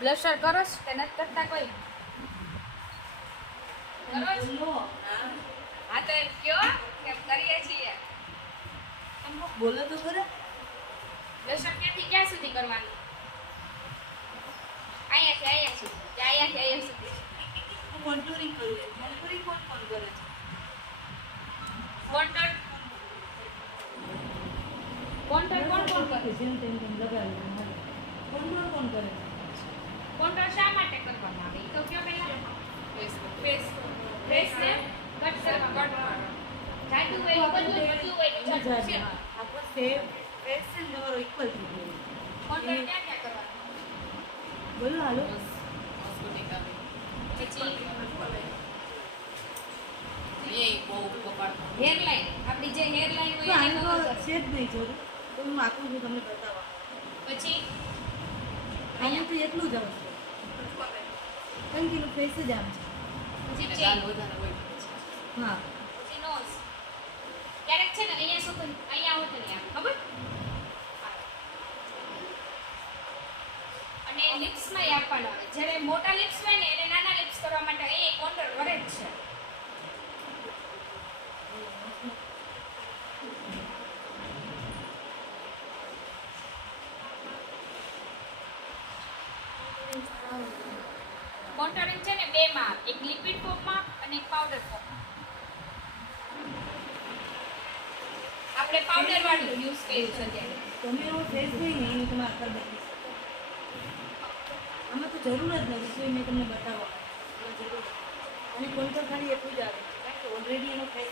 Blusher કરો છો કે નથી કરતા કોઈ? કરો છો? હા તો એમ કયો કેમ કરીએ છીએ? બોલો તો ખરા. બ્લશર ક્યાંથી ક્યાં સુધી કરવાનું? અહીંયાથી અહીંયા સુધી. કોન્ટુરિંગ કરવું છે. કોન્ટુરિંગ કોણ કોણ કરે છે? કોન્ટર કોન્ટર કોણ કોણ કરે? જેમ તેમ લગાવી દે. કોન્ટુર કોણ કરે છે? કોન્ટર શા માટે કરવામાં આવે એ તો કયો પહેલા? ફેસ ફેસને કટ કરવા જાડું હોય પતલું હોય જાડું છે. આપણો સેમ ફેસ છે ને તમારો ઇક્વલ થઈ ગયો. કોન્ટર ક્યાં ક્યાં કરવાનું? બોલો હાલો. પછી હેરલાઇન આપણી જે હેરલાઇન તો હોય એને આને cover તો કરશે. છે જ નહીં જરૂર. તો હું આપું છું તમને બતાવવા. પછી આને તો એટલું જ આવશે. કારણ કે એનું ફેસ જ આમ છે. પછી ચેન હા. પછી નોઝ ક્યારેક છે ને અહીંયા શું અહીંયા હોત ને આમ ખબર અને લિપ્સમાં આપવાનું આવે જ્યારે મોટા લિપ્સ હોય ને એને નાના લિપ્સ કરવા માટે અહીંયા કોન્ટર કરે જ છે. કોન્ટરિંગ છે ને બે માં એક લિક્વિડ ફોર્મમાં અને એક પાવડર ફોર્મમાં. આપણે પાવડર વાળું યુઝ કર્યું છે અત્યારે. તમે એવો ફેસ હોય ને એની તમે આકાર બદલી શકો. આમાં તો જરૂર જ નથી તો મેં તમને બતાવવા. અને કોન્ટર ખાલી એટલું જ આવે છે કારણ કે ઓલરેડી એનો ફેસ